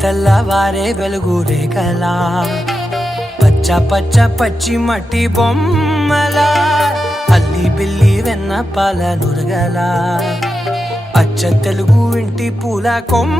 తెల్లవారే వెలుగు రేఖలా పచ్చ పచ్చ పచ్చి మట్టి బొమ్మలా అల్లి బిల్లి వెన్న పాల నురగలా అచ్చ తెలుగు ఇంటి పూల కొమ్మ